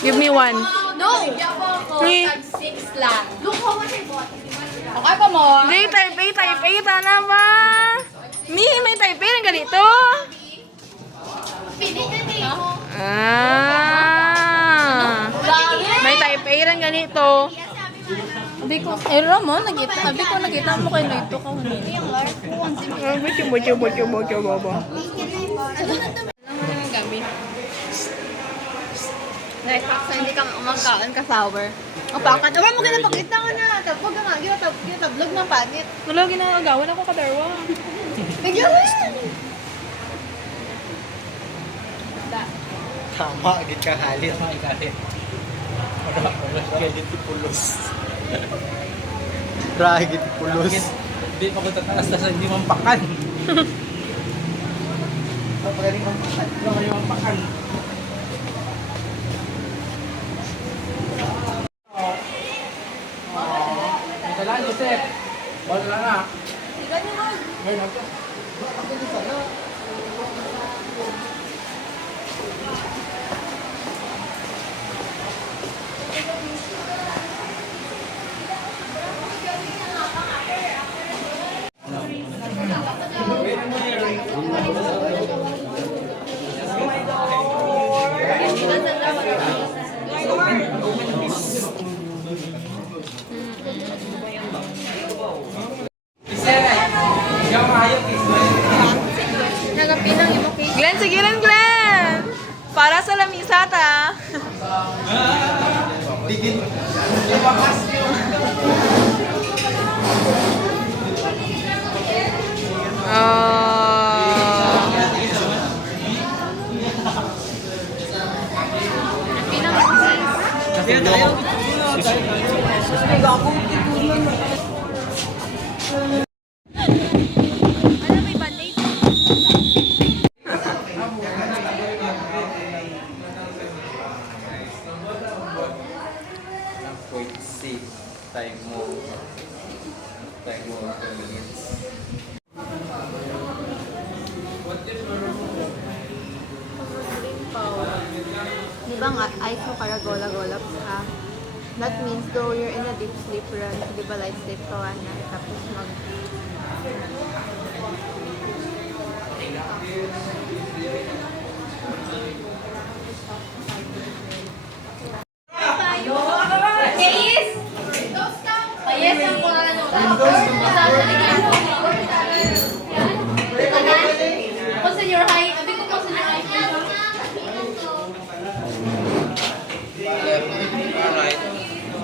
Give me one. No! Ni. 6 lang. Look how much I bought. Okay pa mo? Di, type A, tana ba? Mi, may type A rin ganito. Pinit na tayo. May type A rin ganito. Sabi ko, Ramon, nakita mo kay Noito ka. Butyo, baba. Like, so hindi ka umangkaon ka sour. O pakat, wala mo ginapakita ka na. Tapos ka nga, ginatablog ng panit. Wala, ginagawan ako kadarwa. Bigyan mo yan. Tama, agad ka halit. Agad pulos. Agad pulos. Hindi pa ko tataas na hindi mampakan. Pagaling mampakan. Wala kayo mampakan. Wala Joseph. Wala na. Ngayon ako. Glenn, sige rin, Glenn. Para sa lamisata. Time mo. 10 minutes. Di ba nga, ice mo para gola-gola ka? That means though you're in a deep sleep run, di ba light sleep ka na, tapos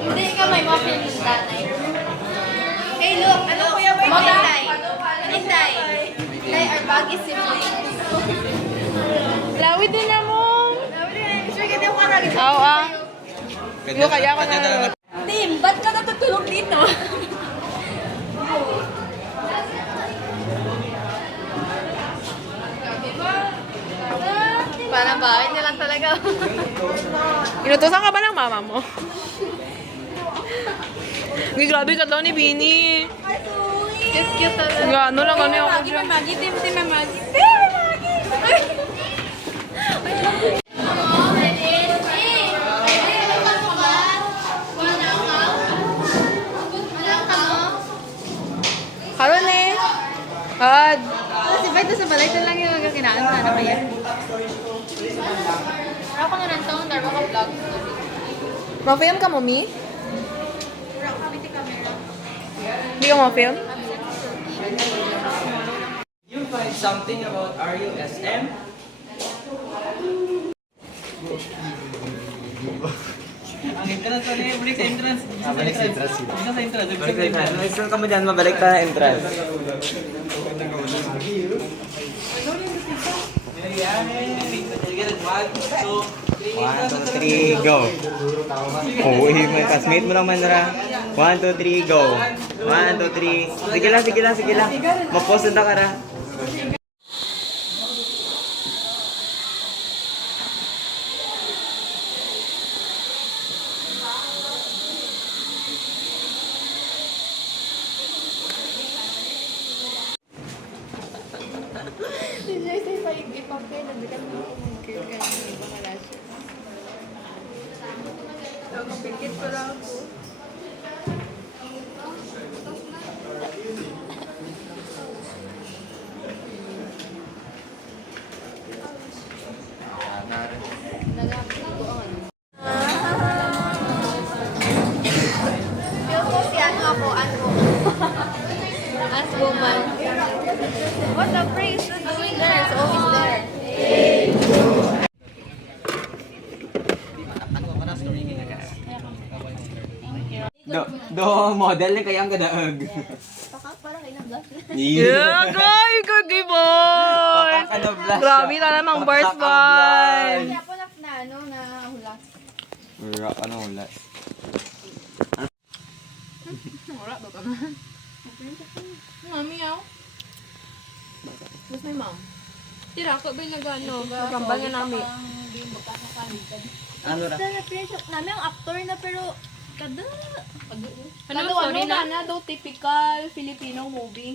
hindi ka may muffin yung tatay. Hey, look! Ano kuya ba yung Inday? Inday! Inday, our baggy siblings. Lawid din na mo. Sure, kita mo ka na. Oo, Yung kaya ko na. Tim, ba't ka natutulog dito? Parang bakit niya lang talaga. Inutusan ka ba ng mama mo? Uy, grabe ka daw ni Bini. Cute talaga. Gano lang kami ako dyan. Karon eh. Ad. Si Bite sa balay, ito lang yung kinaan na ano kaya. Ako na rin itong darbo ka vlog. Ma-film ka mo, Mi? Hindi ka ma-film? You find something about RUSM? Ang entrance na rin, balik sa entrance. Balik sa entrance. Isa sa entrance. Balik sa entrance. Next time ka mo dyan, mabalik tayo na entrance. 1, 2, 3, go. Oh, may classmate mo lang man na. 1, 2, 3, go. 1, 2, 3. Sige lang. Mag-post na ka ra. Pikit ko lang ako. Feel ko si ano ako, as woman. What the praise is doing there? It's always there. Do model ni kayang kadaag. Baka pala kayo ng vlog. Yeah, guy! Good boy! Grabe na namang bars boy! Kaya po na ano, na hula. Ano ulat? Mami, yaw. Gusto may mom. Tira ko ba nag-ano? Kambal nga namin. Ano ra? Basta na-pressure. Namin ang actor na pero kada. Ano, sorry na daw typical Filipino movie.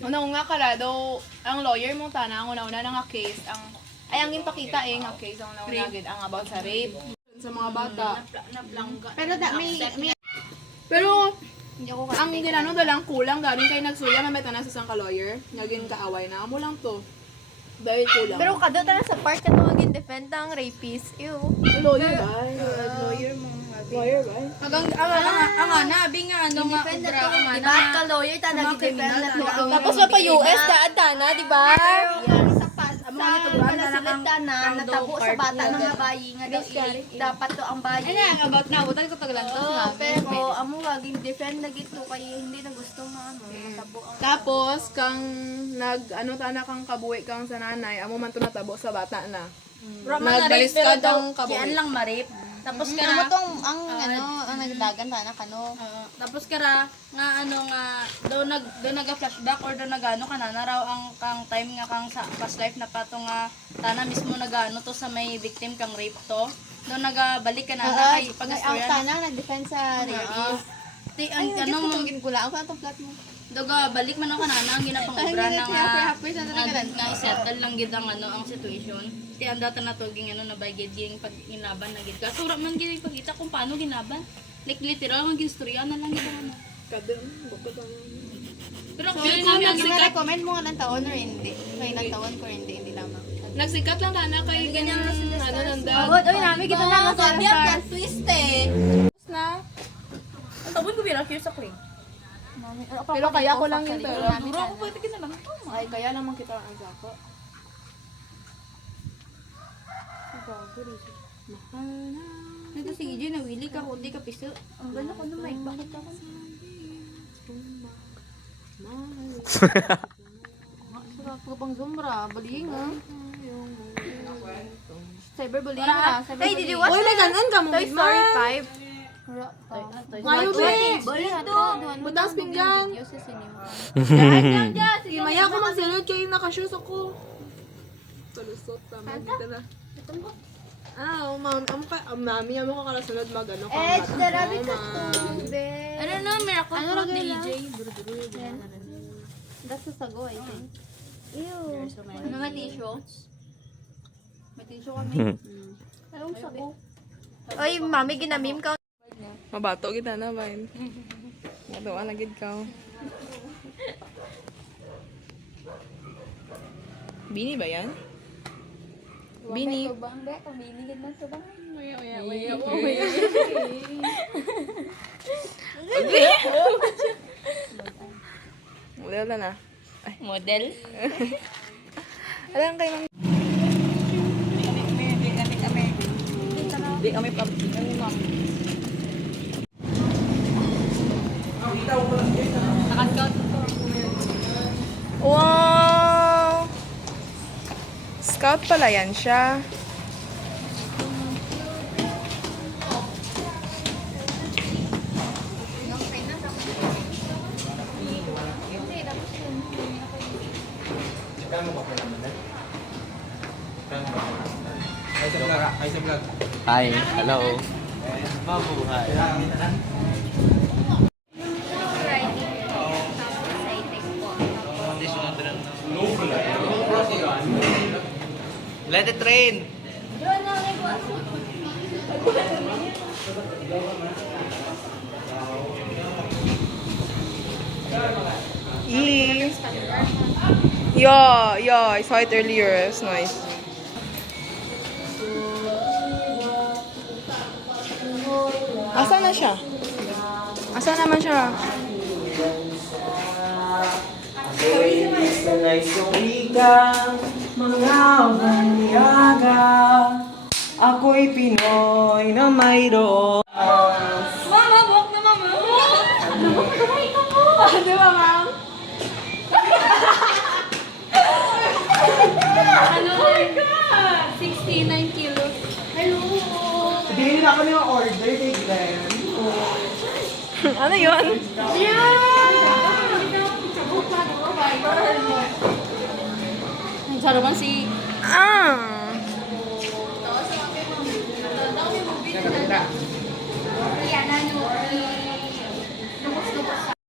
Una nga kala daw ang lawyer mo tana ang una-una nga case ang ay ang impakita nga case ang una-una gid ang about sa rape sa mga bata. Pero Pero hindi ako ang ginano da lang kulang galing kay nagsuya mameta na sa isang ka-lawyer naging kaaway na amo lang to. Dahil kulang. Pero kada ta na sa part ka tawagin defend ang rapist. Ew. lawyer ba? Lawyer mo. Lawyer ba? Ang anabi nga, ano nga, Defend obra, na to. ang Diba? ana. Ka lawyer ta nag-defend na to. Tapos pa US, daan na, di ba? Sa pala sila na natabo sa bata mga bayi nga dapat to ang bayi. Ano ang about na, butang ko tagalantos na. Pero amo waging defend na gito kay hindi na gusto ano natabo ang Tapos kang ano tana kang kabuhi kang sa nanay amo man to natabo sa bata na. Nagbalis ka daw kabuhi. Yan lang marip. Tapos ka Ano na, tong ang ang nagdagan ta na kano. tapos ka ra, nga ano nga, daw naga-flashback or daw nagano ka na raw ang kang time nga kang sa past life na pato nga, tana mismo nagano to sa may victim kang rape to. Daw nagabalik ka na kay Ang pag-istorya. tana nag-defend sa rapist. Ang ano mo, Gula ako atong plat mo. daga balik man ako na ang ginapang obra na nga nga isettle lang gid ang ano ang situation. Ti anda ta na to ging ano na by gid ging pag ginaban na gid. Kaso ra man gid pagkita kung paano ginaban. Like literal ang gistorya na lang gid ang ano. Pero ang feeling namin ang sikat. Recommend mo nga ng taon or hindi? May nagtaon ko hindi lamang. Nagsikat lang tana kay ganyan ano nanda. Agad, oy, namin kita na Sabi ang twist eh. Na. Ang tabon ko bilang sa clean. Pero kaya ko lang yun pero. Duro ko pwede ka na lang. Ay kaya naman kita ang sako. Nito si EJ na willy ka kundi ka piso. Ang ganda ko na mic, bakit ako? Sarap ko pang Zumra, baling ha. Cyberbullying ha. Hey, did you watch Uy, may ganon ka mo. Toy Story 5? Ngayo be. Bullying to. Butas pinggang. Video sa cinema. Sige, maya ako magsilod kayo naka-shoes ako. Palusot tama dito na. Mami, amo ko kalasunod mag ano ka. Edge the rabbit cartoon, Ben. Ano no, miracle Ano fruit lagay ni lang? EJ. That's a sago, I think. Ew. Ano nga tissue? May tissue kami. Anong sago? Oy, mami, ginamim ka. Mabato kita na ba? Nagawa na gid ka. Bini ba yan? Bini. Model na na. Model? Alam kayo man. Di kami pa. Wow! Scout pala yan siya. Ay sa vlog. Hi, hello. Mabuhay. Let it rain. Yeah, I saw it earlier. It's nice. Asa na siya? Asa naman siya? Sa nice yung wika, mga banyaga. Ako'y Pinoy na mayroon. Mama, buhok na mama. Di ba, ma'am? Ano? Oh my God! 69 kilos. Hello! Hindi nila ako yung order, take them. Ano yun? Ang sarapan si... Ah! Yan, ano,